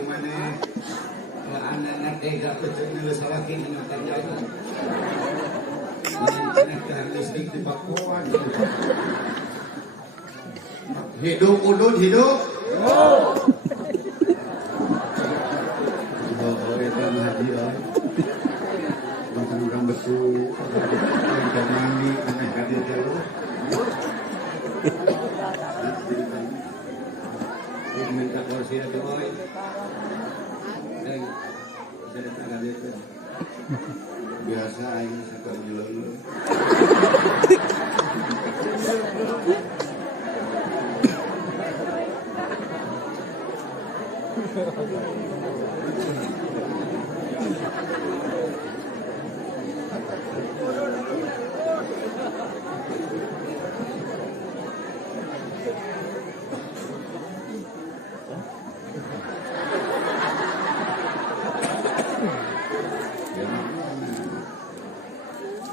gimana? Kalau anak-anak tega kecil salah kini nanti jadi. Anak listrik di bakuan. Hidup udut hidup. Oh, itu haji lah. Orang betul. Orang mandi anak kadir jauh. Minta kursi aja boy. Saya tak ada itu. Biasa aing sakit nyelulu.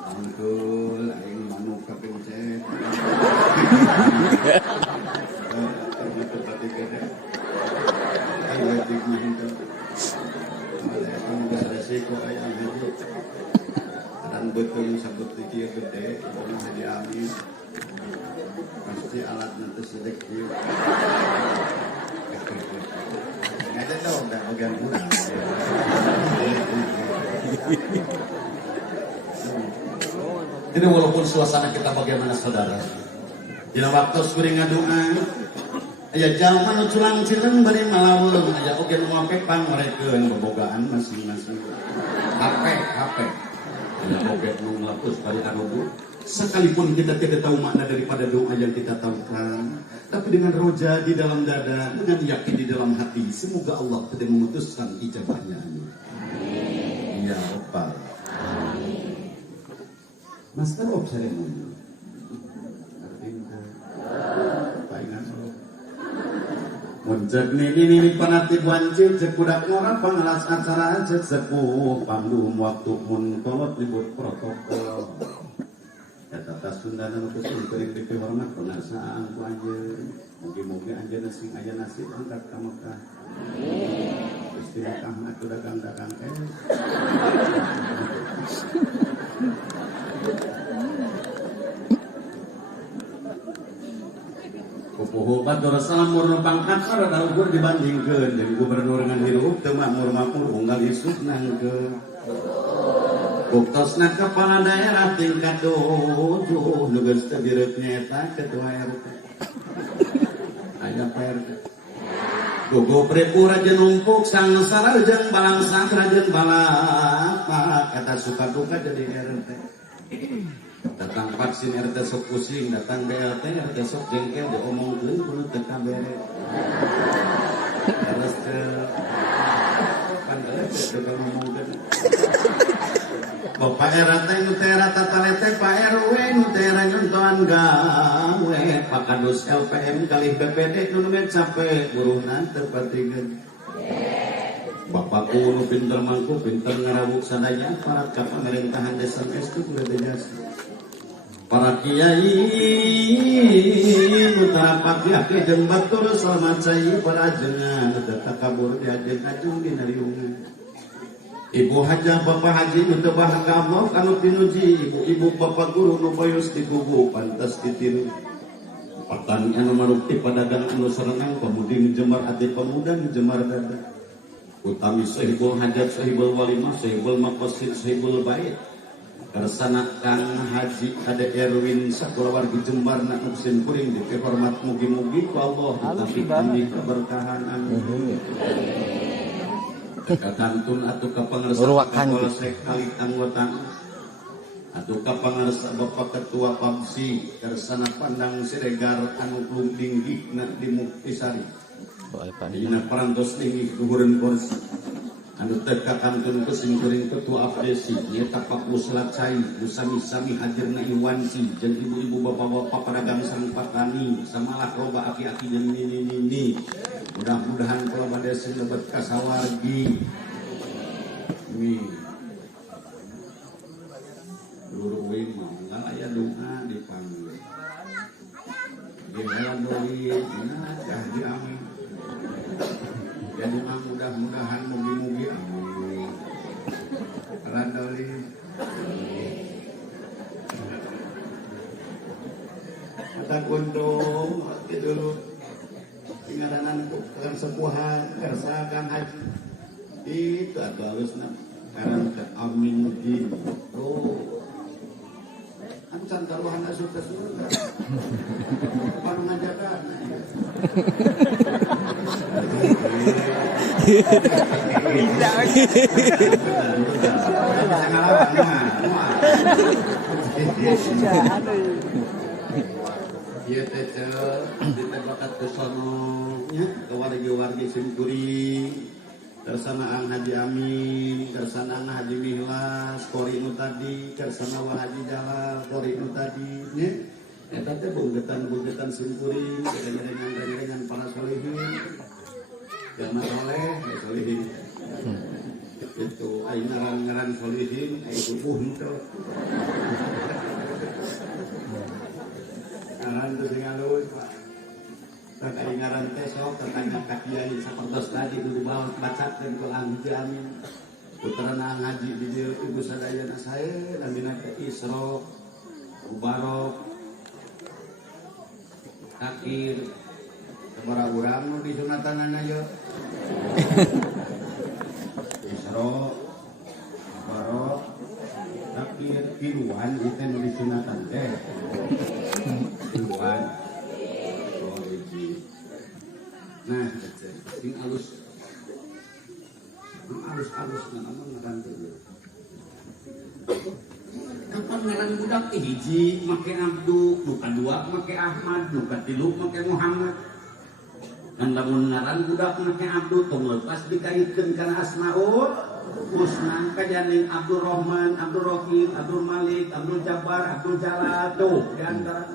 Angkul, aing manuk kapencet. Itu tadi kene. Aing wajib mah. Resiko ayam itu dan betul seperti dia gede itu jadi amis pasti alat nanti sedikit ada dong dan bagian kurang ini walaupun suasana kita bagaimana saudara dina waktu kuring ngadoa aya jalma nu culang cileng bari malawleung aya oge nu mapek pangrekeun bobogaan masing-masing HP aya oge nu ngapus bari anubu sekalipun kita tidak tahu makna daripada doa yang kita tahukan tapi dengan roja di dalam dada dengan yakin di dalam hati semoga Allah tidak memutuskan ijabahnya amin ya rabbal amin master of ceremony Muncak nini panati buancit cek budak ngorang pangalas acara cek sepuh pangdum waktu mun kolot libut protokol kata Sundana nukusun kering dipi hormat pengasaan ku anjeun mugi-mugi anjeunna sing aya nasib angkat ka Mekah istilah mah atuh dagang-dagang Kupuhubat Rasulullah murnu pangkat sarada ukur dibandingkeun jeung gubernur ngan hirup teu makmur unggal isuk nangkeun. Buktosna kepala daerah tingkat 7 nu geus teu direuk nyaeta ketua RT. Aya PRT. Gogo prepu raja numpuk sang sarajeng balangsak rajeun balapa kata suka duka jadi RT. Datang vaksin RT sok pusing, datang BLT RT sok jengkel diomongkeun kudu teu kabere. Terus pantes teu ngomongkeun. Bapak RT nu teh rata talete Pak RW nu teh nyontohan gawe Pakadus LPM kalih BPD nu capek buruhna teu patingeun. Bapak nu pinter mangku pinter ngarawuk sadaya aparat ka pamerintahan desa itu kudu dijasa. Para kiai Utara Pakyake jeung batur selamat cai para ajengan teu kabur diajeng ajung dina riungan. Ibu hajah bapak haji nu teu bahagia Allah anu pinuji ibu bapak guru nu bayus di kubu pantas ditiru. Petani anu marukti padagang anu sarenang pamudi nu jembar ati pemuda nu jembar dada. Utami sahibul hajat sahibul walimah sahibul maqasid sahibul bait. Kersana Kang Haji Ade Erwin sakulah wargi Jembar nak musim kuring dihormat mugi-mugi ku Allah tapi kami keberkahan amin. Kakantun atuh ka pangarsa Polsek kali anggota atuh ka pangarsa Bapak Ketua PABSI kersana Pandang Siregar anu lunggingna di Muktisari. Dina parantos linggih luhureun kursi anu teu kakantun kesing kuring ketua abdesi nyata Pak Muslat Cai sami-sami hadirna Iwanci jeung ibu-ibu bapak-bapak pedagang sang petani samalah loba aki-aki jeung nini-nini mudah-mudahan kula bade sing lebet kasawargi mi luruwing mangga aya doa dipanggil ge doi nah di amin Jadi mah mudah-mudahan mugi-mugi amin. Randoli. Ada gondong, itu dulu. Ingaranan kan sepuhan, kersakan haji. Itu balusna. Karena amin di. Oh. Ancan taruhan asup ke surga. Baru ngajakan. Tidak lagi. Iya teh kita bakat ke sono nya ke warga-warga Simkuring kersana Ang Haji Amin kersana Ang Haji Mihlas Korinu tadi kersana Wah Haji Jalal Korinu tadi nya eta teh bunggetan Simkuring dengan para solihin jangan soleh solihin itu aing ngaran solihin aing subuh itu ngaran itu sing alus Pak tak aing ngaran teh sok tetangga ka kiai sapertos tadi kudu bacakeun ku Ang Haji Amin puterana Ang Haji di dieu ibu sadayana sae lamina teh Isra Mubarok Takir sabaraha urang nu disunatanana yeuh Isra Mubarok Takir kiluan itu nu disunatan teh kiluan oh hiji nah sing alus namun ngaran teh kapan ngaran budak hiji make Abdu nu kadua make Ahmad nu katilu make Muhammad dan lamun ngaran budak make Abdu tong lepas dikaitkeun kana Asmaul Husna kajaning Abdul Rahman, Abdul Rahim, Abdul Malik, Abdul Jabbar, Abdul Jalal tuh di antara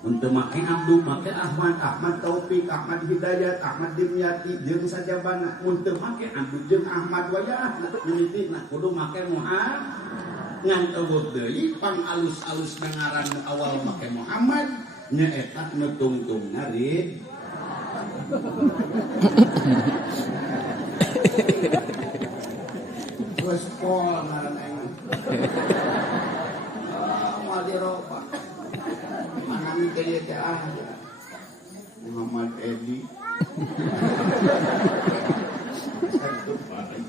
untuk make Abdul, make Ahmad, Ahmad Taufik, Ahmad Hidayat, Ahmad Dimyati, jeung sajabana untuk make Abdul jeung Ahmad wayah mimitina kudu make Muhammad ngan eueuh deui pang alus-alus ngaran awal make Muhammad nyaeta nu tungtungna rid Terus pol ngaran aing. Mal diroba. Mana mi teh teh Muhammad Edi. Satu paling.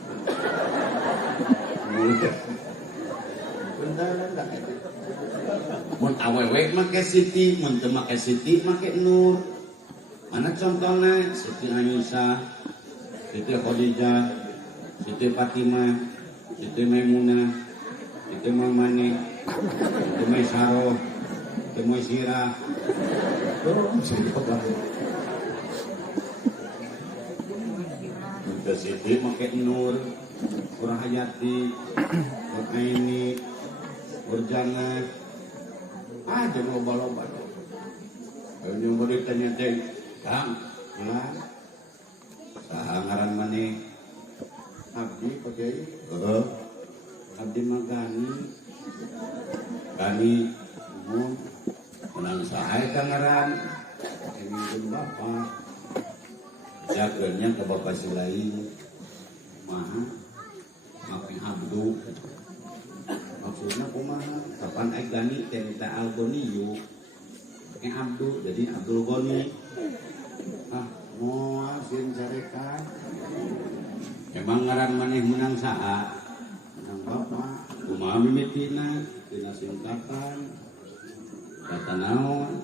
Bentar itu. Mun awewe make Siti, mun teu make Siti make Nur. Mana contohnya Siti Aisyah, Siti Khadijah, Siti Fatimah, Siti Maimunah, Siti Maimani, Siti Maisaroh, Siti Maisirah. Untuk Siti make Nur, Rahayati, Aini, Urjana. Jangan loba-loba. Kalau nyoba ditanya teh, Kang, saha ngaran maneh? Abdi pakai Abdi Magani Gani umum menang saha eta ngaran emingkeun bapak jageunnya ke bapak Sulaim kumaha make Abdu maksudna kumaha kapan aya Gani teh minta Alboniyu make Abdu jadi Abdul Goni moal sieun carekan emang ngaran maneh menang saha? Menang bapak. Kumaha mimitina? Dina singkatan. Kata naon?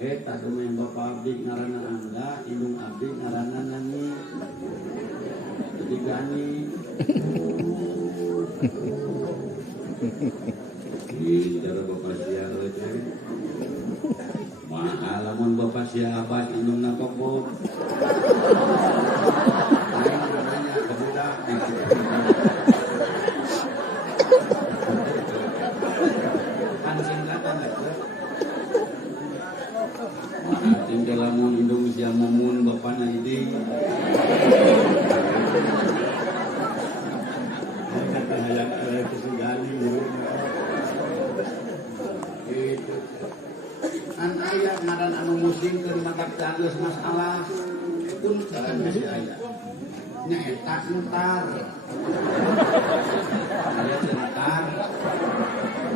Eta dumeh bapak abdi ngaranna Angga, indung abdi ngaranna Nani. Jadi Gani. Ih, cara bapak sia teh. Mahal lamun bapak sia abah indungna kokok. Tinggal lamun Indonesia mumun bapak naiding. Kata hayang kesugani itu. An aya ngaran anu musim keur matak geus masalah. Itu punten masih aya. Nyaeta entar. Aya entar.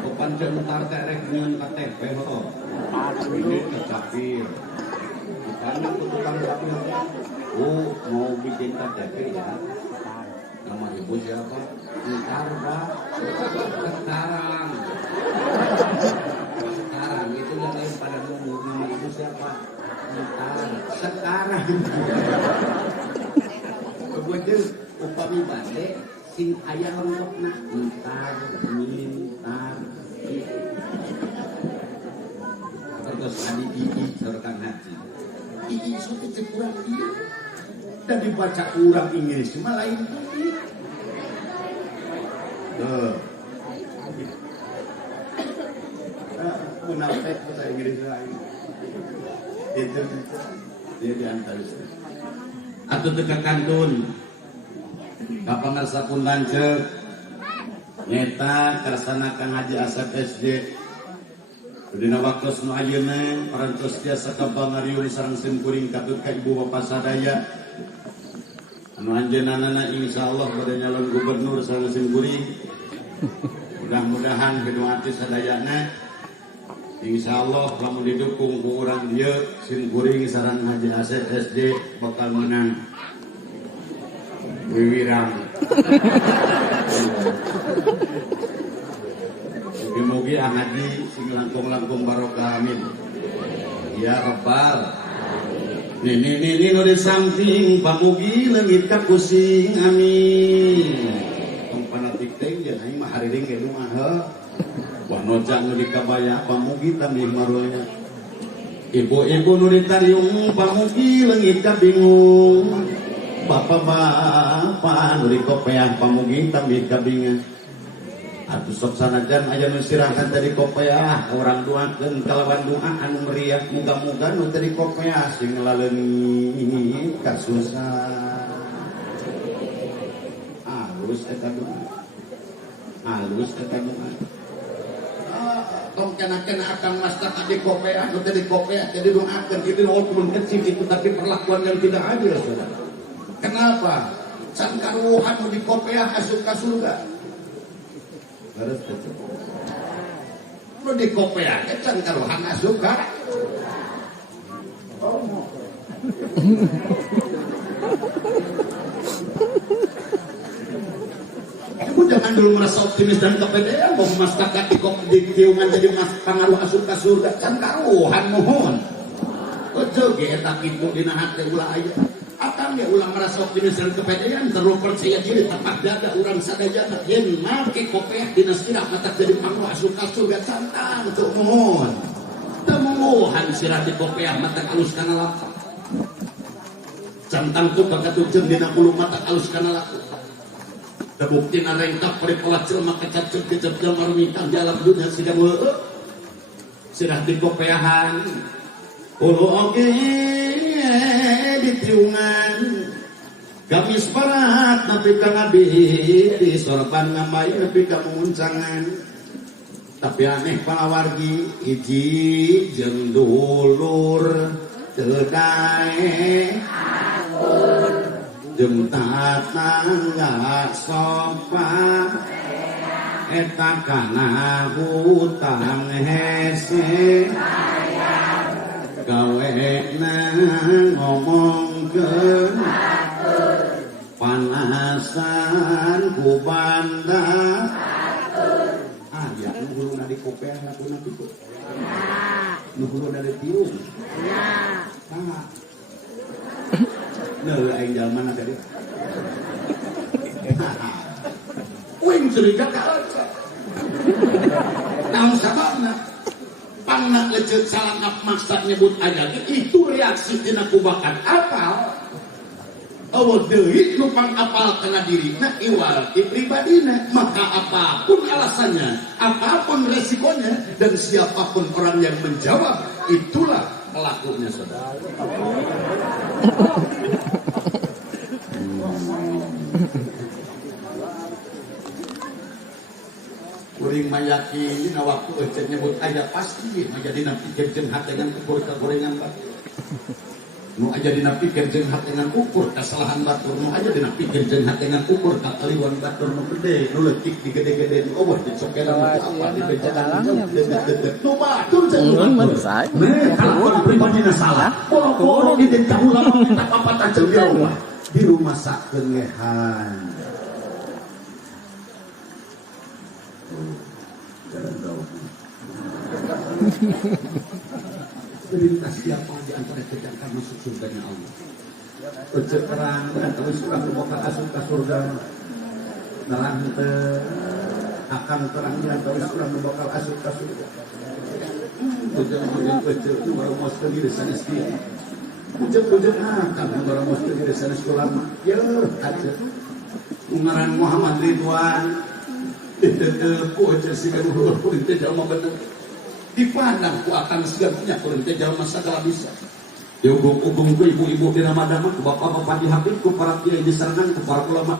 Bukan entar teh rek nyeun KTP ho. Ini kecapir. Bukan itu tukang dapur. Oh, mau bikin KTP ya. Nama ibu siapa? Entar, Pak. Sekarang. Sekarang itu yang lain pada ngomong nama ibu siapa? Entar. Sekarang. Kemudian upami balik sing aya lengkapna entar, mintar. Terus tadi ii serkan haji. Ii sudah cekurang dia. Dan dibaca urang Inggris mah lain ii. Munafik bahasa Inggris lain. Itu dia diantar. Atau teka kantun. Kapangarsapun lanceuk nyeta karsanakan Haji Asep SD. Dina waktos nu ayeuna parantos tiasa kabangariung sareng simkuring katut ka ibu bapa sadaya. Anu anjeunna insyaallah bade nyalon gubernur sareng simkuring. Mudah-mudahan kitu ati sadayana insyaallah lamun didukung ku urang dieu simkuring sareng Haji Asep SD bakal menang. Wiwirang. Mugi-mugi ahadi sing langkung-langkung barokah amin. Ya Rabbal. Ini nu di samping pamugi leungit ka pusing amin. Tong panatik teh jeung aing mah hariring ge nu mah. Wah nojang nu dikabaya pamugi tambih maronya. Ibu-ibu nu ditariung pamugi leungit ka bingung. Bapak-bapak nu dikopeah pamugi tambih kabingan. Atuh sok sanajan aya nu sirahan tadi kopeah orang duakeun kalawan doa anu meriah muga-muga nu tadi kopeah sing ngaleungi kasusah. Alus eta doa. Alus eta doa. Tong kena akan master tadi kopeah nu tadi kopeah jadi doakeun kitu walaupun kecil itu tapi perlakuan yang tidak adil saudara. Kenapa? Can karuhan nu dikopeah asup ka surga. Harus betul. Nu dikopeah teh can karuhan asup ka. Oh. Kamu jangan dulu merasa optimis dan kepedean bahwa masyarakat di tiungan jadi mas pengaruh asup ka surga. Can karuhan mohon. Ojo ge eta kitu dina hate ulah aya. Akan dia ulang merasa optimis dan kepedean terus percaya diri tepat dada orang sadaya yen make kopeah dina sirah matak jadi pangruh asup ka surga cantang teu mohon. Teu mohan sirah di kopeah matak alus kana lapak. Cantang tu kakatujeun dina bulu matak alus kana lapak. Tebuktina rengkap peripola jelema kecap-kecap jelema rumitan di alam dunia siga heueuh. Sirah di kopeahan. Ulu oge di tiungan gamis barat napi ka ngabih di sorban ngamai napi ka muncangan tapi aneh palawargi hiji jeung dulur teu dae jeung tatangga sopan eta kana hutang hese gawena ngomongkeun panasan ku banda ya nu huluna di kopeah lapuna kitu nu huluna di tiung sama neuh aing jalmana tadi uing curiga ka naon sababna pangna lecet salangap maksa nyebut ayat itu reaksi tina kubakan apal awa deui nu pangapal kana dirina iwal pribadina maka apapun alasannya apapun resikonya dan siapapun orang yang menjawab itulah pelakunya saudara. Kuring mayaki dina waktu ecet nyebut aya pasti menjadi nanti jeung hate dengan kukur-kuringan Pak. nu aja dina pikir jeung hatengan ukur kesalahan batur, nu aja dina pikir jeung hatengan ukur kakaliwan batur nu gede nu leutik di gede-gede nu eueuh dicokelan apa di bejaan nu batur jeung Menurut kalau pribadina salah poro-poro di denta ulama minta papatan jeung di rumah sak kengehan Perintah siapa di antara kita akan masuk surganya Allah. Terang atau surah membuka masuk ke surga. Terang akan terang atau surah membuka masuk ke surga. Ujung-ujung baru mau sendiri sana sendiri. Ujung-ujung akan baru mau sendiri sana sekolah. Ya aja. Ungaran Muhammad Ridwan. Itu kuajar sih kan udah politik dalam benar. Dipandang ku akan segalanya kalau kita jalan masa kalau bisa. Ya ugung-ugung ku ibu-ibu di Ramadhan, ku bapak-bapak di Habib, ku para kiai di Serang, ku para ulama